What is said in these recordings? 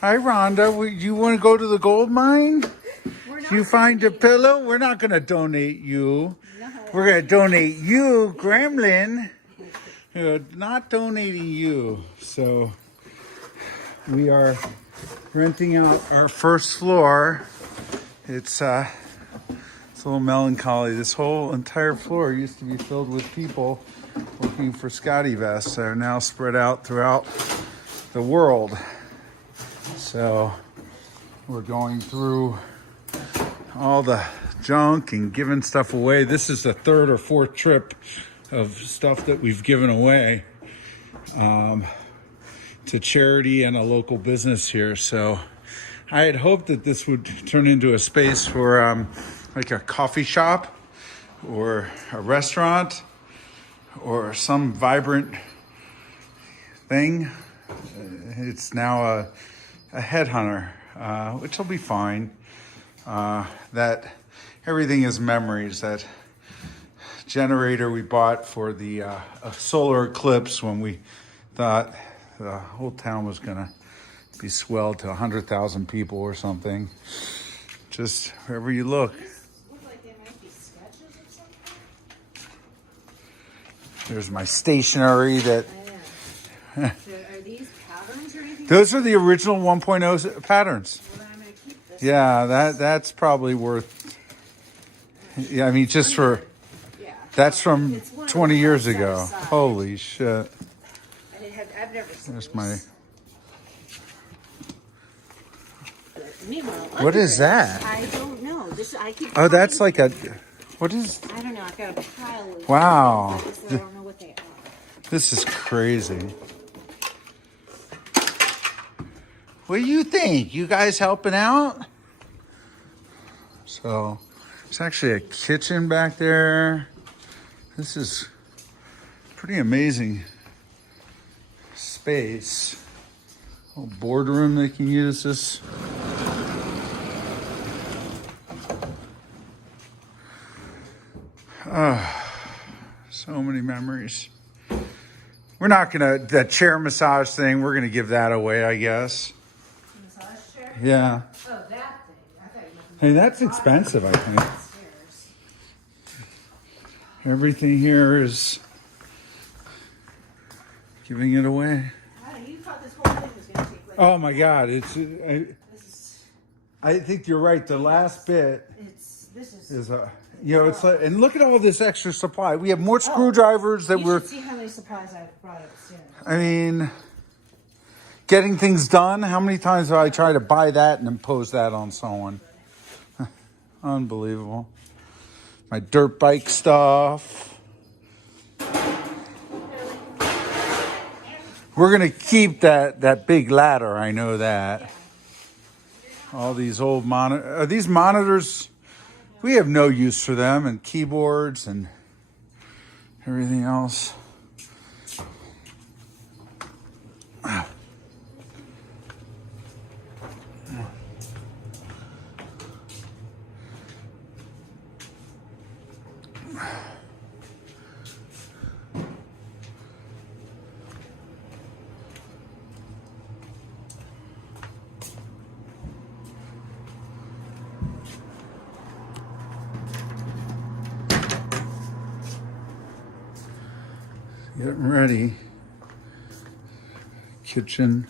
Hi, Rhonda. You want to go to the gold mine? You find a pillow? We're not going to donate you. No. We're going to donate you, Gremlin. We're not donating you. So we are renting out our first floor. It's a little melancholy. This whole entire floor used to be filled with people working for Scotty Vests that are now spread out throughout the world. So we're going through all the junk and giving stuff away. This is the third or fourth trip of stuff that we've given away to charity and a local business here. So I had hoped that this would turn into a space for like a coffee shop or a restaurant or some vibrant thing. It's now a headhunter, which will be fine. That everything is memories. That generator we bought for the solar eclipse when we thought the whole town was gonna be swelled to 100,000 people or something. Just wherever you look. Look like they might be sketches or something. There's my stationery that. So are these patterns or anything? Those are the original 1.0 patterns. Well, I'm gonna keep this. Yeah, that's probably worth. Yeah, I mean, just for. Yeah. That's from It's one of 20 the years ones ago. outside. Holy shit. I've never seen There's this. my. Meanwhile, What under is it, that? I don't know. I keep. Oh, that's finding- like a. What is. I don't know. I've got a pile of. Wow. things, I don't know what they are. This is crazy. What do you think? You guys helping out? So, there's actually a kitchen back there. This is pretty amazing space. Little boardroom they can use this. So many memories. We're not gonna, that chair massage thing, we're gonna give that away, I guess. Massage chair? Yeah. Oh, that thing. I thought you meant Hey, that's expensive, I think. stairs. Everything here is giving it away. You thought this whole thing was going to take like. Oh my God, This is. I think you're right. The last bit This is. is it's like, and look at all this extra supply. We have more screwdrivers that You we're, should see how many supplies I brought upstairs. I mean, getting things done. How many times have I tried to buy that and impose that on someone? Unbelievable. My dirt bike stuff. We're going to keep that big ladder. I know that. All these old monitors. Are these monitors? We have no use for them, and keyboards and everything else. Getting ready. Kitchen.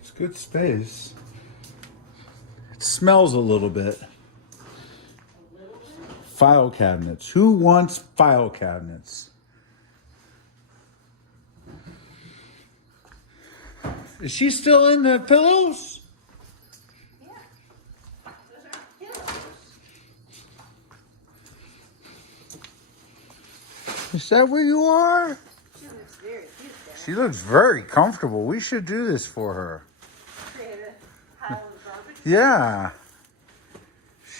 It's good space. It smells a little bit. File cabinets. Who wants file cabinets? Is she still in the pillows? Is that where you are? She looks very cute there. She looks very comfortable. We should do this for her. Create a pile of garbage. Yeah.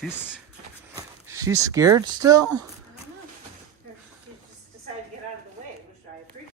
She's scared still?